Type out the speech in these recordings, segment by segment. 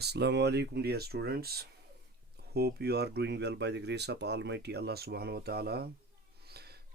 Assalamu alaikum dear students. Hope you are doing well by the grace of Almighty Allah Subhanahu wa Taala.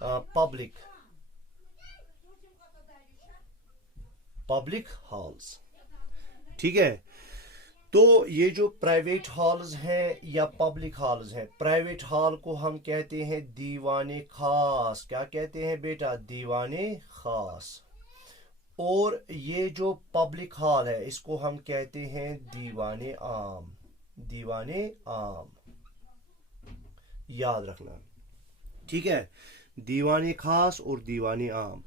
Public halls. ٹھیک ہے. تو یہ جو private halls ہیں یا public halls ہیں، پرائیویٹ ہال کو ہم کہتے ہیں دیوان خاص. کیا کہتے ہیں بیٹا؟ دیوان خاص. اور یہ جو پبلک ہال ہے اس کو ہم کہتے ہیں دیوان عام. دیوان عام یاد رکھنا. ٹھیک ہے. دیوان خاص اور دیوان عام.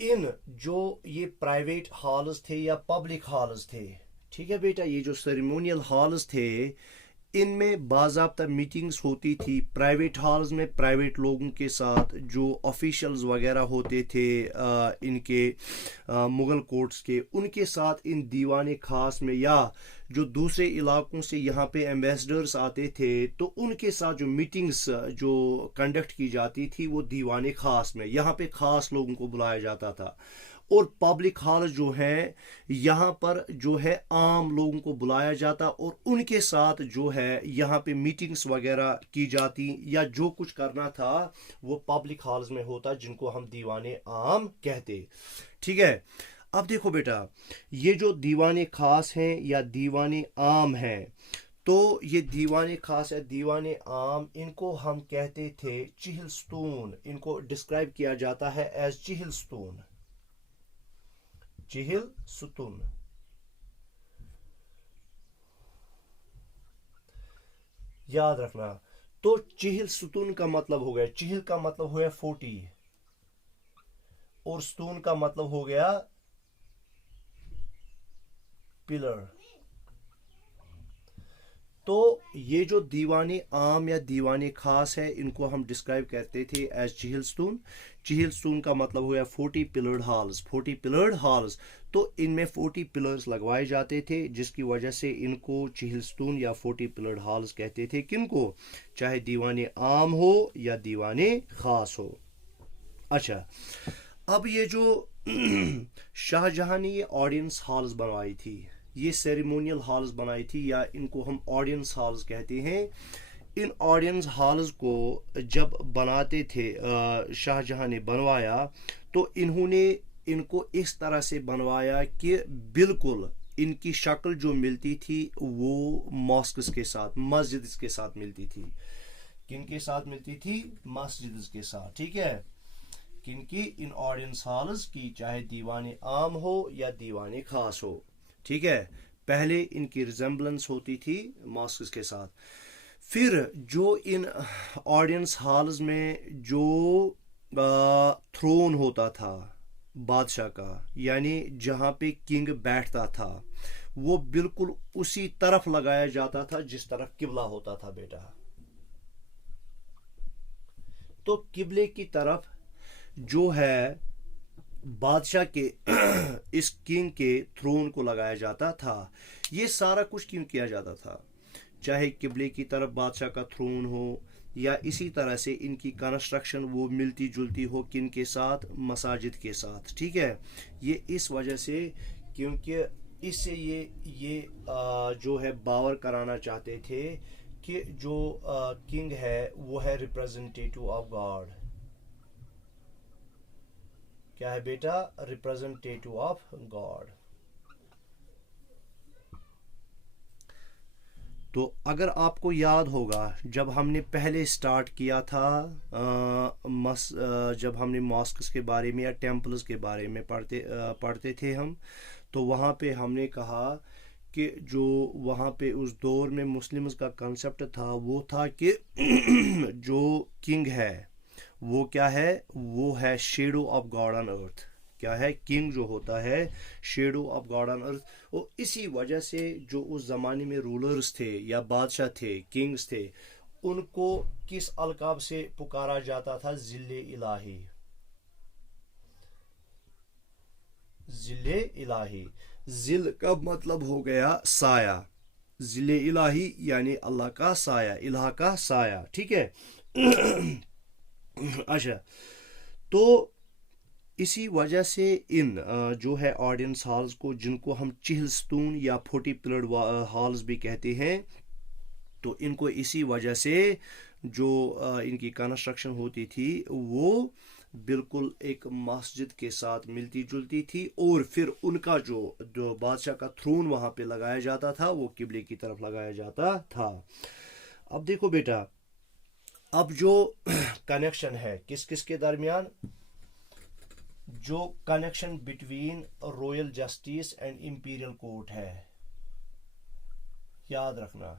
ان جو یہ پرائیویٹ ہالز تھے یا پبلک ہالز تھے، ٹھیک ہے بیٹا، یہ جو سیریمونیل ہالز تھے ان میں باضابطہ میٹنگز ہوتی تھی. پرائیویٹ ہالز میں پرائیویٹ لوگوں کے ساتھ جو آفیشلز وغیرہ ہوتے تھے ان کے مغل کورٹس کے، ان کے ساتھ ان دیوان خاص میں، یا جو دوسرے علاقوں سے یہاں پہ ایمبیسڈرز آتے تھے تو ان کے ساتھ جو میٹنگز جو کنڈکٹ کی جاتی تھی وہ دیوان خاص میں، یہاں پہ خاص لوگوں کو بلایا جاتا تھا. اور پبلک ہال جو ہے یہاں پر جو ہے عام لوگوں کو بلایا جاتا اور ان کے ساتھ جو ہے یہاں پہ میٹنگز وغیرہ کی جاتی، یا جو کچھ کرنا تھا وہ پبلک ہالز میں ہوتا جن کو ہم دیوان عام کہتے. ٹھیک ہے. اب دیکھو بیٹا، یہ جو دیوان خاص ہیں یا دیوان عام ہیں، تو یہ دیوان خاص ہے دیوان عام، ان کو ہم کہتے تھے چہل ستون. ان کو ڈسکرائب کیا جاتا ہے ایز چہل ستون. چہل ستون. یاد رکھنا. تو چہل ستون کا مطلب ہو گیا، چہل کا مطلب ہو گیا 40 اور ستون کا مطلب ہو گیا پلر. تو یہ جو دیوان عام یا دیوان خاص ہے ان کو ہم ڈسکرائب کرتے تھے ایز چہل ستون. چہل ستون کا مطلب ہوا 40 پلرڈ ہالز. 40 پلرڈ ہالز. تو ان میں 40 پلرز لگوائے جاتے تھے جس کی وجہ سے ان کو چہل ستون یا 40 پلرڈ ہالز کہتے تھے. کن کو؟ چاہے دیوان عام ہو یا دیوان خاص ہو. اچھا، اب یہ جو شاہ جہاں نے یہ آڈینس ہالز بنوائی تھی، یہ سیریمونیل ہالز بنائی تھی، یا ان کو ہم آڈینس ہالز کہتے ہیں. ان آڈینس ہالز کو جب بناتے تھے شاہ جہاں نے بنوایا تو انہوں نے ان کو اس طرح سے بنوایا کہ بالکل ان کی شکل جو ملتی تھی وہ ماسکس کے ساتھ، مسجد کے ساتھ ملتی تھی. کن کے ساتھ ملتی تھی؟ مسجد کے ساتھ. ٹھیک ہے. کن کی؟ ان آڈینس ہالز کی، چاہے دیوان عام ہو یا دیوان خاص ہو. ٹھیک ہے. پہلے ان کی ریزمبلنس ہوتی تھی ماسکس کے ساتھ. پھر جو ان آڈینس ہالز میں جو تھرون ہوتا تھا بادشاہ کا، یعنی جہاں پہ کنگ بیٹھتا تھا، وہ بالکل اسی طرف لگایا جاتا تھا جس طرف قبلہ ہوتا تھا بیٹا. تو قبلے کی طرف جو ہے بادشاہ کے اس کنگ کے تھرون کو لگایا جاتا تھا. یہ سارا کچھ کیوں کیا جاتا تھا؟ چاہے قبلے کی طرف بادشاہ کا تھرون ہو، یا اسی طرح سے ان کی کنسٹرکشن وہ ملتی جلتی ہو کن کے ساتھ؟ مساجد کے ساتھ. ٹھیک ہے. یہ اس وجہ سے کیونکہ اس سے یہ جو ہے باور کرانا چاہتے تھے کہ جو کنگ ہے وہ ہے ریپرزنٹیٹیو آف گاڈ. کیا ہے بیٹا؟ Representative of God. تو اگر آپ کو یاد ہوگا جب ہم نے پہلے سٹارٹ کیا تھا جب ہم نے ماسکس کے بارے میں یا ٹیمپلز کے بارے میں پڑھتے تھے ہم، تو وہاں پہ ہم نے کہا کہ جو وہاں پہ اس دور میں مسلمز کا کنسپٹ تھا وہ تھا کہ جو کنگ ہے وہ کیا ہے؟ وہ ہے شیڈو آف گاڈ آن ارتھ. کیا ہے؟ کنگ جو ہوتا ہے شیڈو آف گاڈ آن ارتھ. اور اسی وجہ سے جو اس زمانے میں رولرز تھے یا بادشاہ تھے، کنگز تھے، ان کو کس القاب سے پکارا جاتا تھا؟ ذل الہی. ذل الہی. ذل کا مطلب ہو گیا سایہ. ذل الہی یعنی اللہ کا سایہ، الہ کا سایہ. ٹھیک ہے. اچھا، تو اسی وجہ سے ان جو ہے آڈینس ہالز کو، جن کو ہم چہل ستون یا 40 پلرڈ ہالز بھی کہتے ہیں، تو ان کو اسی وجہ سے جو ان کی کنسٹرکشن ہوتی تھی وہ بالکل ایک مسجد کے ساتھ ملتی جلتی تھی، اور پھر ان کا جو بادشاہ کا تھرون وہاں پہ لگایا جاتا تھا وہ قبلے کی طرف لگایا جاتا تھا۔ اب دیکھو بیٹا، اب جو کنیکشن ہے کس کس کے درمیان، جو connection between royal justice and Imperial court ہے، یاد رکھنا،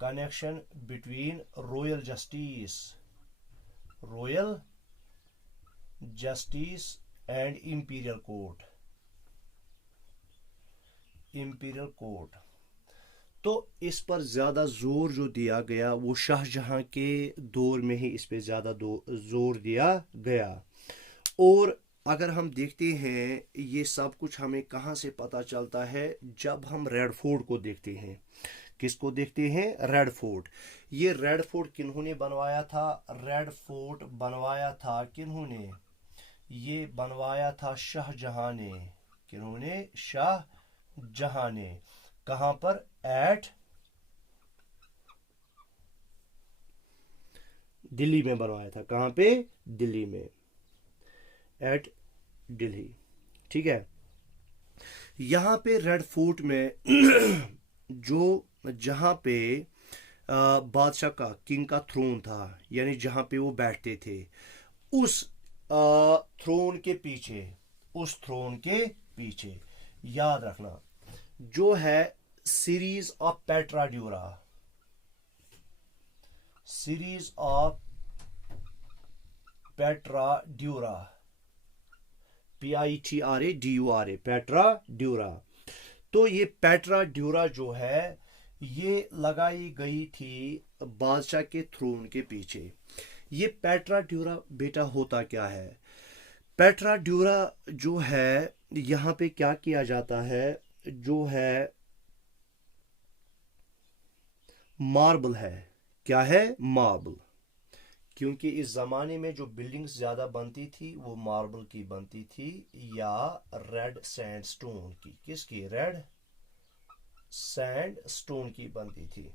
connection between royal justice and Imperial court, تو اس پر زیادہ زور جو دیا گیا وہ شاہ جہاں کے دور میں ہی اس پہ زیادہ زور دیا گیا۔ اور اگر ہم دیکھتے ہیں یہ سب کچھ ہمیں کہاں سے پتہ چلتا ہے، جب ہم ریڈ فورٹ کو دیکھتے ہیں۔ کس کو دیکھتے ہیں؟ Red Fort. یہ ریڈ فورٹ کنہوں نے بنوایا تھا؟ ریڈ فورٹ بنوایا تھا کنہوں نے؟ یہ بنوایا تھا شاہ جہاں نے۔ کنہوں نے؟ شاہ جہاں نے۔ کہاں پر؟ ایٹ دلی میں بنوایا تھا۔ کہاں پہ؟ دلی میں، ایٹ دلی، ٹھیک ہے۔ یہاں پہ ریڈ فورٹ میں جہاں پہ بادشاہ کا، کنگ کا تھرون تھا، یعنی جہاں پہ وہ بیٹھتے تھے، اس تھرون کے پیچھے یاد رکھنا جو ہے series of pietra dura, PITRADURA، pietra dura. تو یہ پیٹرا ڈیورا جو ہے یہ لگائی گئی تھی بادشاہ کے تھرون کے پیچھے۔ یہ پیٹرا ڈیورا بیٹا ہوتا کیا ہے؟ پیٹرا ڈیورا جو ہے یہاں پہ کیا کیا جاتا ہے، جو ہے ماربل ہے۔ کیا ہے؟ ماربل، کیونکہ اس زمانے میں جو بلڈنگز زیادہ بنتی تھی وہ ماربل کی بنتی تھی یا ریڈ سینڈ سٹون کی۔ کس کی؟ ریڈ سینڈ سٹون کی بنتی تھی۔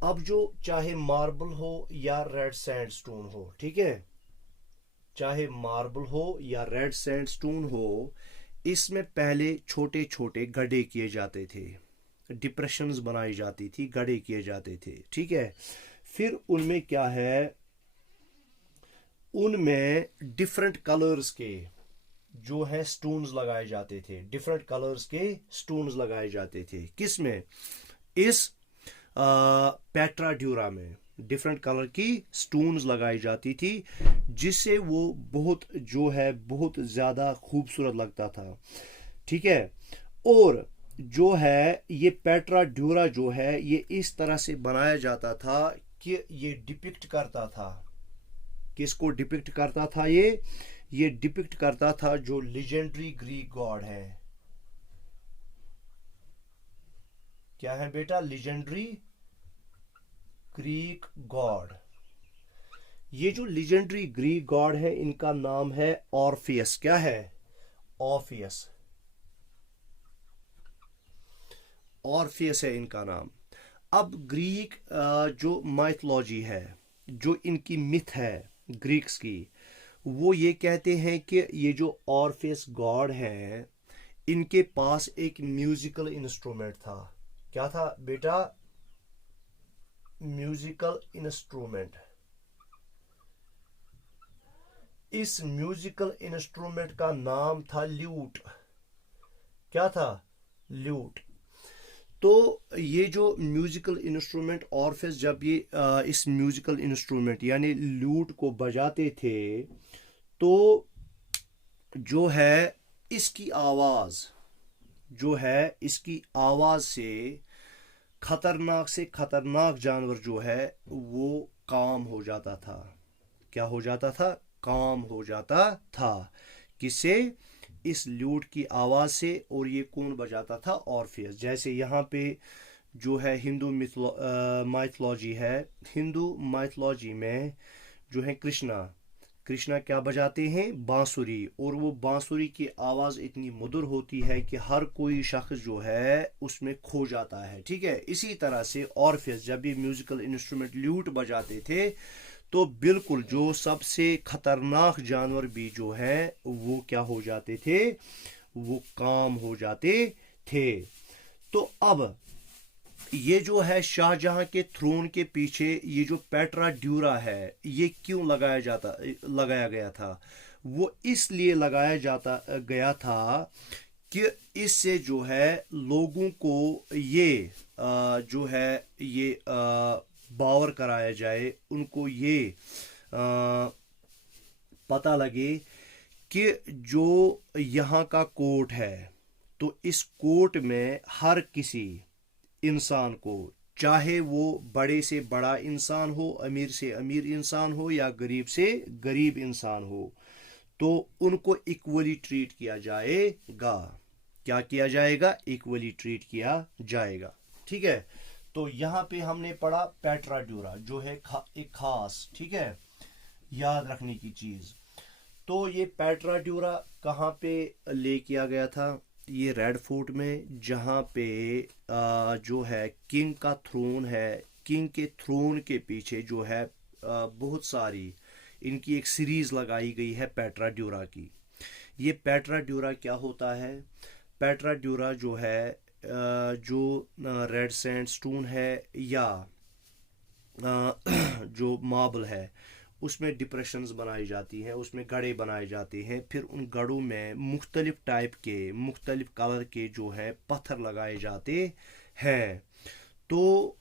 اب جو چاہے ماربل ہو یا ریڈ سینڈ سٹون ہو، ٹھیک ہے، چاہے ماربل ہو یا ریڈ سینڈ سٹون ہو، اس میں پہلے چھوٹے چھوٹے گڈھے کیے جاتے تھے، ڈپریشنز بنائی جاتی تھی، گڈھے کیے جاتے تھے، ٹھیک ہے۔ پھر ان میں کیا ہے، ان میں ڈفرنٹ کلرز کے جو ہے سٹونز لگائے جاتے تھے، ڈفرنٹ کلرز کے سٹونز لگائے جاتے تھے۔ کس میں؟ اس پیٹرا ڈیورا میں ڈفرنٹ کلر کی سٹونز لگائی جاتی تھی، جس سے وہ بہت زیادہ خوبصورت لگتا تھا، ٹھیک ہے۔ اور جو ہے یہ پیٹرا ڈیورا جو ہے یہ اس طرح سے بنایا جاتا تھا کہ یہ ڈپکٹ کرتا تھا، کس کو ڈپکٹ کرتا تھا؟ یہ ڈپکٹ کرتا تھا جو لیجنڈری گریک گاڈ ہے۔ کیا ہے بیٹا؟ Legendary Greek God. یہ جو لیجنڈری گریک گاڈ ہے ان کا نام ہے اورفیس۔ کیا ہے؟ اورفیس ہے ان کا نام۔ اب گریک جو مائتھولوجی ہے، جو ان کی متھ ہے گریکس کی، وہ یہ کہتے ہیں کہ یہ جو اورفیس گاڈ ہیں ان کے پاس ایک میوزیکل انسٹرومنٹ تھا۔ کیا تھا بیٹا؟ Musical instrument. اس میوزیکل انسٹرومنٹ کا نام تھا لیوٹ۔ کیا تھا؟ لیوٹ۔ تو یہ جو میوزیکل انسٹرومنٹ اورفیس جب یہ اس میوزیکل انسٹرومنٹ یعنی لیوٹ کو بجاتے تھے تو جو ہے اس کی آواز سے خطرناک سے خطرناک جانور جو ہے وہ کام ہو جاتا تھا۔ کیا ہو جاتا تھا؟ کام ہو جاتا تھا۔ کس سے؟ اس لیوٹ کی آواز سے۔ اور یہ کون بجاتا تھا؟ اورفیس۔ جیسے یہاں پہ جو ہے ہندو مائتھولوجی ہے، ہندو مائتھولوجی میں جو ہے کرشنا کیا بجاتے ہیں؟ بانسری، اور وہ بانسری کی آواز اتنی مدر ہوتی ہے کہ ہر کوئی شخص جو ہے اس میں کھو جاتا ہے، ٹھیک ہے۔ اسی طرح سے آرفیس جب یہ میوزیکل انسٹرومنٹ لیوٹ بجاتے تھے تو بالکل جو سب سے خطرناک جانور بھی جو ہے وہ کیا ہو جاتے تھے؟ وہ کام ہو جاتے تھے۔ تو اب یہ جو ہے شاہ جہاں کے تھرون کے پیچھے یہ جو پیٹرا ڈیورا ہے یہ کیوں لگایا گیا تھا؟ وہ اس لیے لگایا گیا تھا کہ اس سے جو ہے لوگوں کو یہ جو ہے یہ باور کرایا جائے، ان کو یہ پتہ لگے کہ جو یہاں کا کورٹ ہے تو اس کورٹ میں ہر کسی انسان کو، چاہے وہ بڑے سے بڑا انسان ہو، امیر سے امیر انسان ہو یا غریب سے غریب انسان ہو، تو ان کو ایکولی ٹریٹ کیا جائے گا۔ کیا کیا جائے گا؟ ایکولی ٹریٹ کیا جائے گا، ٹھیک ہے۔ تو یہاں پہ ہم نے پڑھا پیٹرا ڈیورا جو ہے ایک خاص، ٹھیک ہے، یاد رکھنے کی چیز۔ تو یہ پیٹرا ڈیورا کہاں پہ لے کیا گیا تھا؟ یہ ریڈ فورٹ میں، جہاں پہ جو ہے کنگ کا تھرون ہے۔ کنگ کے تھرون کے پیچھے جو ہے بہت ساری ان کی ایک سیریز لگائی گئی ہے پیٹرا ڈیورا کی۔ یہ پیٹرا ڈیورا کیا ہوتا ہے؟ پیٹرا ڈیورا جو ہے جو ریڈ سینڈ سٹون ہے یا جو ماربل ہے اس میں ڈپریشنز بنائی جاتی ہیں، اس میں گڑھے بنائے جاتے ہیں، پھر ان گڑھوں میں مختلف ٹائپ کے مختلف کلر کے جو ہے پتھر لگائے جاتے ہیں۔ تو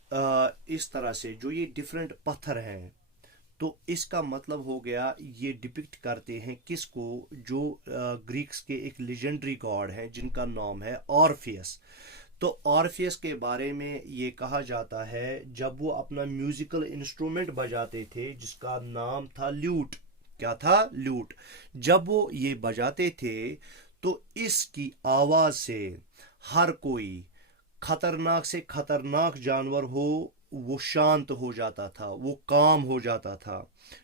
اس طرح سے جو یہ ڈیفرنٹ پتھر ہیں تو اس کا مطلب ہو گیا یہ ڈپکٹ کرتے ہیں کس کو؟ جو گریکس کے ایک لیجنڈری گاڈ ہیں جن کا نام ہے آرفیس۔ تو آرفیس کے بارے میں یہ کہا جاتا ہے جب وہ اپنا میوزیکل انسٹرومنٹ بجاتے تھے جس کا نام تھا لیوٹ۔ کیا تھا؟ لیوٹ۔ جب وہ یہ بجاتے تھے تو اس کی آواز سے ہر کوئی خطرناک سے خطرناک جانور ہو وہ شانت ہو جاتا تھا، وہ کام ہو جاتا تھا،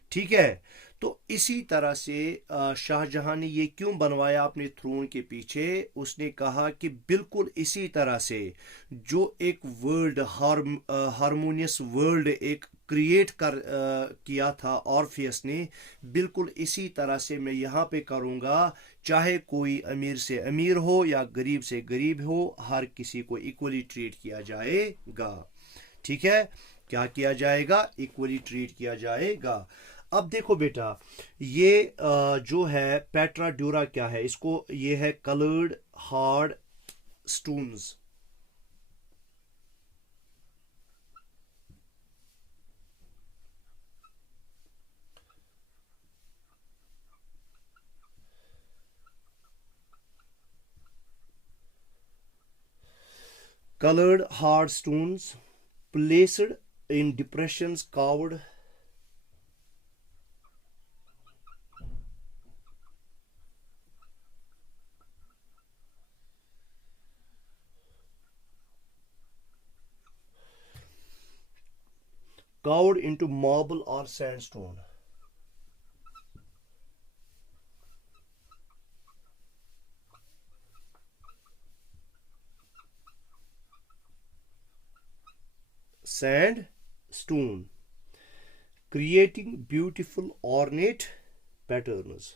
ٹھیک ہے۔ تو اسی طرح سے شاہ جہاں نے یہ کیوں بنوایا اپنے تھرون کے پیچھے؟ اس نے کہا کہ بالکل اسی طرح سے جو ایک ورلڈ ہارمونیس ورلڈ ایک کریٹ کیا تھا آرفیس نے، بالکل اسی طرح سے میں یہاں پہ کروں گا، چاہے کوئی امیر سے امیر ہو یا غریب سے غریب ہو، ہر کسی کو ایکولی ٹریٹ کیا جائے گا، ٹھیک ہے۔ کیا کیا جائے گا؟ ایکولی ٹریٹ کیا جائے گا۔ اب دیکھو بیٹا، یہ جو ہے پیٹرا ڈیورا کیا ہے؟ اس کو یہ ہے coloured hard stones. Colored hard stones placed in depressions carved into marble or sandstone. Sandstone, creating beautiful ornate patterns.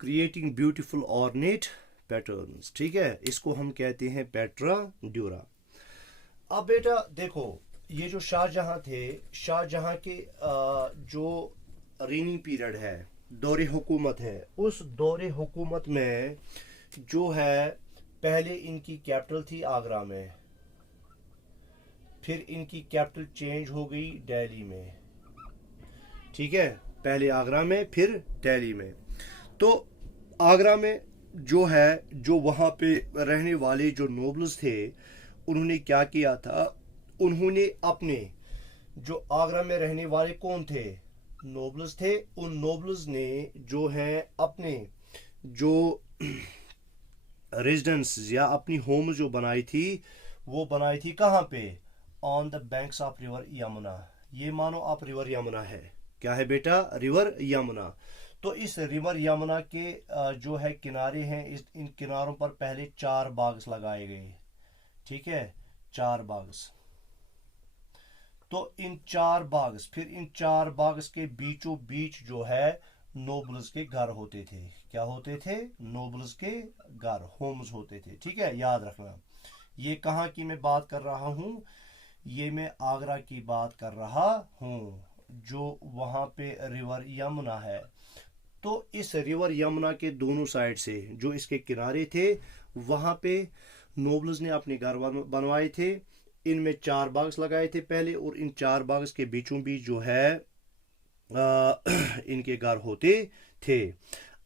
Creating beautiful ornate patterns, ٹھیک ہے، اس کو ہم کہتے ہیں پیٹرا ڈیورا۔ اب بیٹا دیکھو، یہ جو شاہ جہاں تھے، شاہ جہاں کے جو ریننگ پیریڈ ہے، دور حکومت ہے، اس دور حکومت میں جو ہے پہلے ان کی کیپٹل تھی آگرہ میں، پھر ان کی کیپٹل چینج ہو گئی دہلی میں، ٹھیک ہے، پہلے آگرہ میں پھر دہلی میں۔ تو آگرہ میں جو ہے جو وہاں پہ رہنے والے جو نوبلز تھے انہوں نے کیا کیا تھا؟ انہوں نے اپنے جو آگرہ میں رہنے والے کون تھے؟ نوبلز تھے، ان نوبلز نے جو ہے اپنے جو ریزیڈنس یا اپنی ہوم جو بنائی تھی، وہ بنائی تھی کہاں پہ؟ On the banks of river Yamuna. یہ مانو آپ ریور یمنا ہے. کیا ہے بیٹا؟ ریور یمنا. تو اس ریور یمنا کے جو ہے کنارے ہیں، ان کناروں پر پہلے 4 باغ لگائے گئے. ٹھیک ہے، 4 باغ. تو ان 4 باغ، پھر ان 4 باغ کے بیچوں بیچ جو ہے نوبلز کے گھر ہوتے تھے. کیا ہوتے تھے؟ نوبلز کے گھر، ہومز ہوتے تھے. ٹھیک ہے، یاد رکھنا. یہ کہاں کی میں بات کر رہا ہوں؟ یہ میں آگرہ کی بات کر رہا ہوں، جو وہاں پہ ریور یمنا ہے. تو اس ریور یمنا کے دونوں سائڈ سے جو اس کے کنارے تھے، وہاں پہ نوبلز نے اپنے گھر بنوائے تھے. ان میں 4 باغ لگائے تھے پہلے، اور ان 4 باغ کے بیچوں بیچ جو ہے ان کے گھر ہوتے تھے.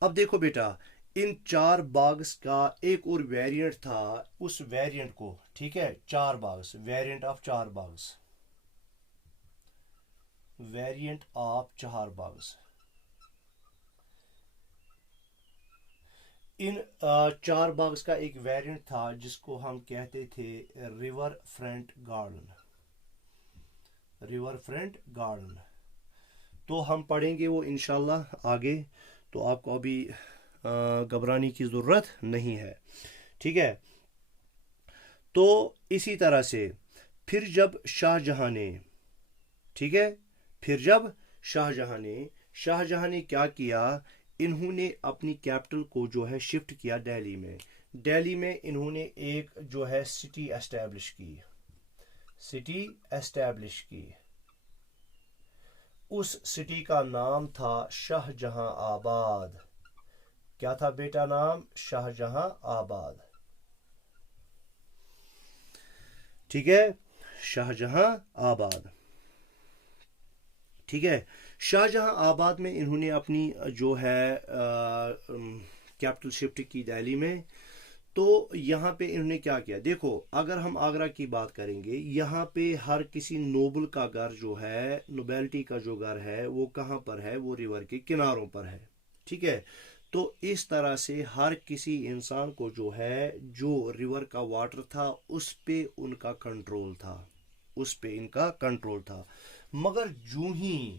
اب دیکھو بیٹا، ان 4 باغز کا ایک اور ویریئنٹ تھا. اس ویریئنٹ کو، ٹھیک ہے، 4 باغز، ویریئنٹ آف 4 باغز، ویریئنٹ آف 4 باغز. ان 4 باغز کا ایک ویریئنٹ تھا جس کو ہم کہتے تھے river front garden. River front garden. تو ہم پڑھیں گے وہ انشاءاللہ آگے، تو آپ کو ابھی گھبرانے کی ضرورت نہیں ہے. ٹھیک ہے. تو اسی طرح سے پھر جب شاہ جہاں نے، ٹھیک ہے، پھر جب شاہ جہاں نے کیا کیا؟ انہوں نے اپنی کیپٹل کو جو ہے شفٹ کیا دہلی میں. دہلی میں انہوں نے ایک جو ہے سٹی اسٹیبلش کی. اس سٹی کا نام تھا شاہ جہاں آباد. کیا تھا بیٹا نام؟ شاہ جہاں آباد. ٹھیک ہے، شاہ جہاں آباد. ٹھیک ہے، شاہ جہاں آباد میں انہوں نے اپنی جو ہے کیپٹل شفٹ کی دہلی میں. تو یہاں پہ انہوں نے کیا کیا؟ دیکھو، اگر ہم آگرہ کی بات کریں گے، یہاں پہ ہر کسی نوبل کا گھر جو ہے، نوبیلٹی کا جو گھر ہے، وہ کہاں پر ہے؟ وہ ریور کے کناروں پر ہے. ٹھیک ہے. تو اس طرح سے ہر کسی انسان کو جو ہے، جو ریور کا واٹر تھا، اس پہ ان کا کنٹرول تھا. مگر جو ہی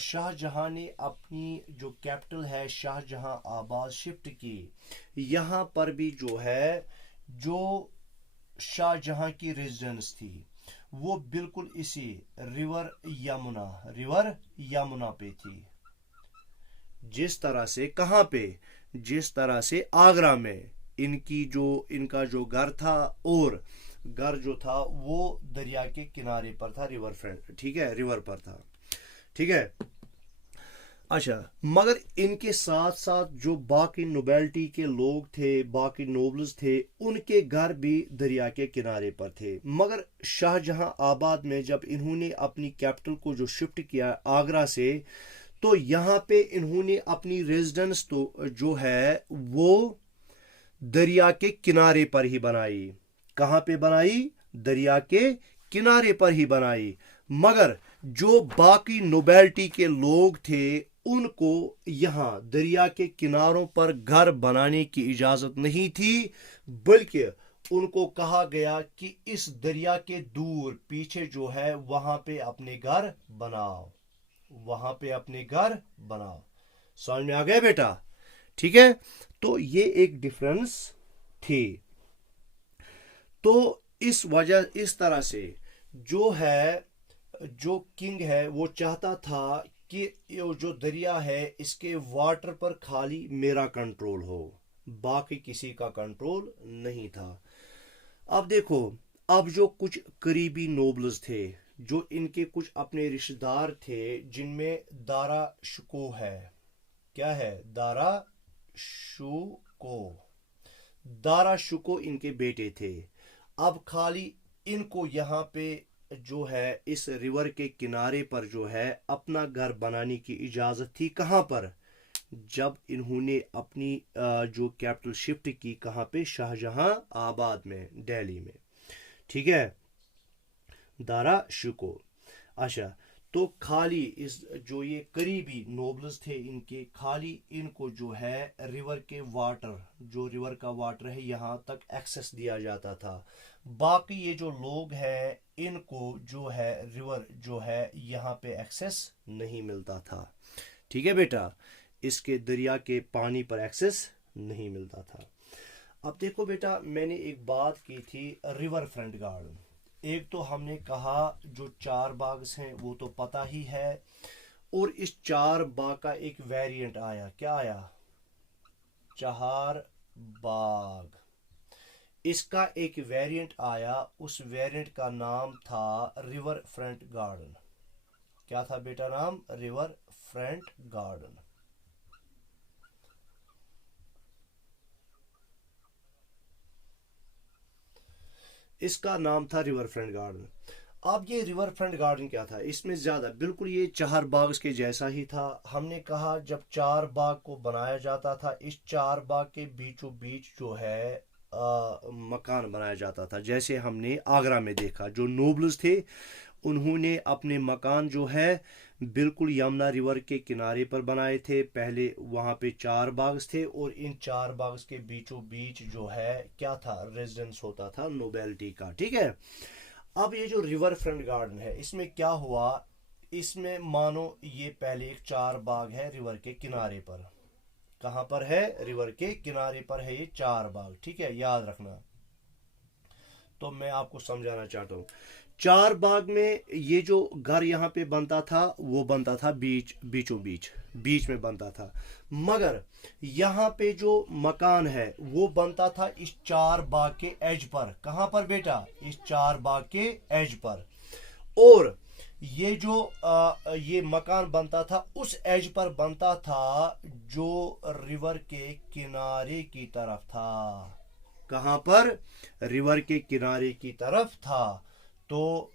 شاہ جہاں نے اپنی جو کیپٹل ہے شاہ جہاں آباد شفٹ کی، یہاں پر بھی جو ہے، جو شاہ جہاں کی ریزیڈنس تھی، وہ بالکل اسی ریور یمنا پہ تھی. جس طرح سے کہاں پہ؟ جس طرح سے آگرہ میں ان کا جو گھر تھا، اور گھر جو تھا وہ دریا کے کنارے پر تھا، ریور فرنٹ. ٹھیک ہے، ریور پر تھا. ٹھیک ہے. اچھا، مگر ان کے ساتھ ساتھ جو باقی نوبیلٹی کے لوگ تھے، باقی نوبلز تھے، ان کے گھر بھی دریا کے کنارے پر تھے. مگر شاہ جہاں آباد میں جب انہوں نے اپنی کیپٹل کو جو شفٹ کیا آگرہ سے، تو یہاں پہ انہوں نے اپنی ریزیڈنس تو جو ہے وہ دریا کے کنارے پر ہی بنائی. کہاں پہ بنائی؟ دریا کے کنارے پر ہی بنائی. مگر جو باقی نوبیلٹی کے لوگ تھے، ان کو یہاں دریا کے کناروں پر گھر بنانے کی اجازت نہیں تھی، بلکہ ان کو کہا گیا کہ اس دریا کے دور پیچھے جو ہے وہاں پہ اپنے گھر بناؤ. سمجھ میں آ گیا بیٹا؟ ٹھیک ہے. تو یہ ایک ڈفرنس تھی. تو اس طرح سے جو ہے، جو کنگ ہے، وہ چاہتا تھا کہ جو دریا ہے، اس کے واٹر پر خالی میرا کنٹرول ہو، باقی کسی کا کنٹرول نہیں تھا. اب دیکھو، اب جو کچھ قریبی نوبلز تھے، جو ان کے کچھ اپنے رشتہ دار تھے، جن میں دارا شکوہ ہے. کیا ہے؟ دارا شکوہ ان کے بیٹے تھے. اب خالی ان کو یہاں پہ جو ہے اس ریور کے کنارے پر جو ہے اپنا گھر بنانے کی اجازت تھی. کہاں پر؟ جب انہوں نے اپنی جو کیپٹل شفٹ کی، کہاں پہ؟ شاہ جہاں آباد میں، دہلی میں. ٹھیک ہے، دارا شکوہ. اچھا، تو خالی اس جو یہ قریبی نوبلز تھے ان کے، خالی ان کو جو ہے ریور کے واٹر، جو ریور کا واٹر ہے یہاں تک ایکسیس دیا جاتا تھا. باقی یہ جو لوگ ہیں ان کو جو ہے ریور جو ہے یہاں پہ ایکسیس نہیں ملتا تھا. ٹھیک ہے بیٹا، اس کے دریا کے پانی پر ایکسیس نہیں ملتا تھا. اب دیکھو بیٹا، میں نے ایک بات کی تھی ریور فرنٹ گارڈن. ایک تو ہم نے کہا جو چار باغز ہیں وہ تو پتہ ہی ہے، اور اس چار باغ کا ایک ویریئنٹ آیا. کیا آیا؟ چہار باغ. اس کا ایک ویریئنٹ آیا، اس ویریئنٹ کا نام تھا ریور فرنٹ گارڈن. کیا تھا بیٹا نام؟ River front garden. اس کا نام تھا ریور فرنٹ گارڈن. اب یہ ریور فرنٹ گارڈن کیا تھا؟ اس میں زیادہ بالکل یہ چہار باغز کے جیسا ہی تھا. ہم نے کہا جب چار باغ کو بنایا جاتا تھا، اس چار باغ کے بیچوں بیچ جو ہے مکان بنایا جاتا تھا. جیسے ہم نے آگرہ میں دیکھا، جو نوبلز تھے انہوں نے اپنے مکان جو ہے بالکل یمنا ریور کے کنارے پر بنائے تھے. پہلے وہاں پہ چار باغز تھے، اور ان چار باغز کے بیچوں بیچ جو ہے کیا تھا؟ ریزیڈنس ہوتا تھا نوبیلٹی کا. ٹھیک ہے. اب یہ جو ریور فرنٹ گارڈن ہے اس میں کیا ہوا؟ اس میں مانو یہ پہلے ایک چار باغ ہے ریور کے کنارے پر. کہاں پر ہے؟ ریور کے کنارے پر ہے یہ چار باغ. ٹھیک ہے، یاد رکھنا. تو میں آپ کو سمجھانا چاہتا ہوں، چار باغ میں یہ جو گھر یہاں پہ بنتا تھا وہ بنتا تھا بیچوں بیچ میں بنتا تھا. مگر یہاں پہ جو مکان ہے وہ بنتا تھا اس چار باغ کے ایج پر. کہاں پر بیٹا؟ اس چار باغ کے ایج پر. اور یہ جو یہ مکان بنتا تھا اس ایج پر بنتا تھا جو ریور کے کنارے کی طرف تھا. کہاں پر؟ ریور کے کنارے کی طرف تھا. تو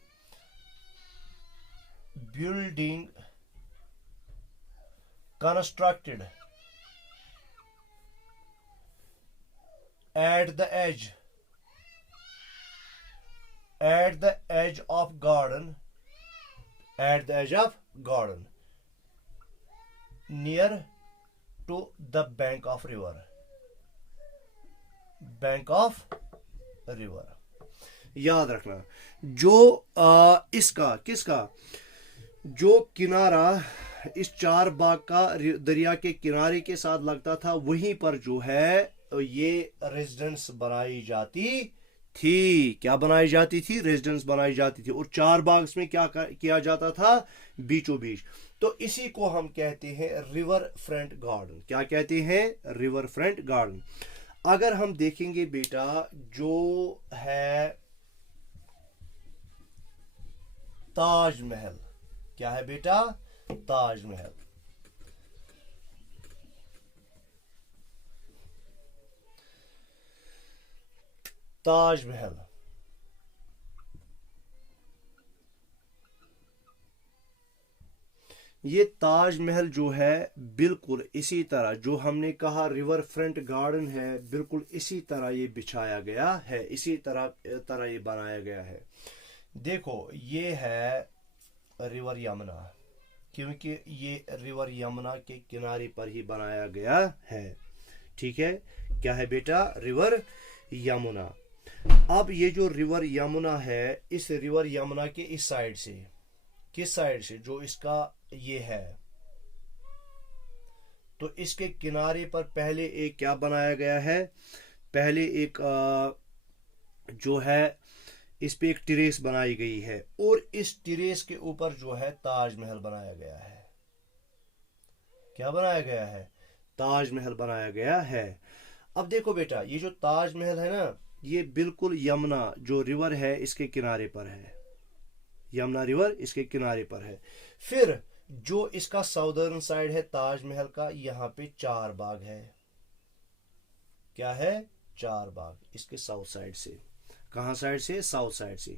building constructed at the edge of garden near to the bank of river. یاد رکھنا، جو اس کا کس کا جو کنارہ اس چار باغ کا دریا کے کنارے کے ساتھ لگتا تھا، وہیں پر جو ہے یہ ریزیڈنس بنائی جاتی تھی. کیا بنائی جاتی تھی؟ ریزیڈنس بنائی جاتی تھی. اور چار باغ میں کیا کیا جاتا تھا؟ بیچوں بیچ. تو اسی کو ہم کہتے ہیں ریور فرنٹ گارڈن. کیا کہتے ہیں؟ River front garden. اگر ہم دیکھیں گے بیٹا جو ہے تاج محل. کیا ہے بیٹا؟ تاج محل. تاج محل یہ تاج محل جو ہے بالکل اسی طرح جو ہم نے کہا ریور فرنٹ گارڈن ہے، بالکل اسی طرح یہ بچھایا گیا ہے، اسی طرح یہ بنایا گیا ہے. دیکھو یہ ہے ریور یمنا، کیونکہ یہ ریور یمنا کے کنارے پر ہی بنایا گیا ہے. ٹھیک ہے. کیا ہے بیٹا؟ ریور یمنا. اب یہ جو ریور یمنا ہے، اس ریور یمنا کے اس سائڈ سے، کس سائڈ سے؟ جو اس کا یہ ہے، تو اس کے کنارے پر پہلے ایک کیا بنایا گیا ہے؟ پہلے ایک جو ہے اس پہ ایک ٹریس بنائی گئی ہے، اور اس ٹریس کے اوپر جو ہے تاج محل بنایا گیا ہے. کیا بنایا گیا ہے؟ تاج محل بنایا گیا ہے. اب دیکھو بیٹا یہ جو تاج محل ہے نا، یہ بالکل یمنا جو ریور ہے اس کے کنارے پر ہے. یمنا ریور اس کے کنارے پر ہے. پھر جو اس کا ساؤدرن سائڈ ہے تاج محل کا، یہاں پہ چار باغ ہے. کیا ہے؟ چار باغ اس کے ساؤتھ سائڈ سے. کہاں سائڈ سے؟ ساؤتھ سائڈ سے.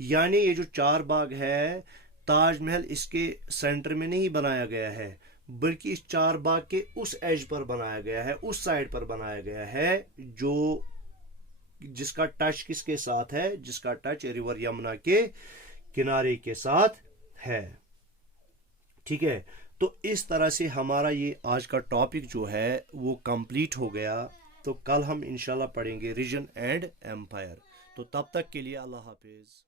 یعنی یہ جو چار باغ ہے، تاج محل اس کے سینٹر میں نہیں بنایا گیا ہے، بلکہ اس چار باغ کے اس ایج پر بنایا گیا ہے، اس سائڈ پر بنایا گیا ہے، جو جس کا ٹچ کس کے ساتھ ہے؟ جس کا ٹچ ریور یمنا کے کنارے کے ساتھ ہے. ٹھیک ہے، تو اس طرح سے ہمارا یہ آج کا ٹاپک جو ہے وہ کمپلیٹ ہو گیا. تو کل ہم انشاءاللہ پڑھیں گے ریجن اینڈ ایمپائر. تو تب تک کے لیے اللہ حافظ.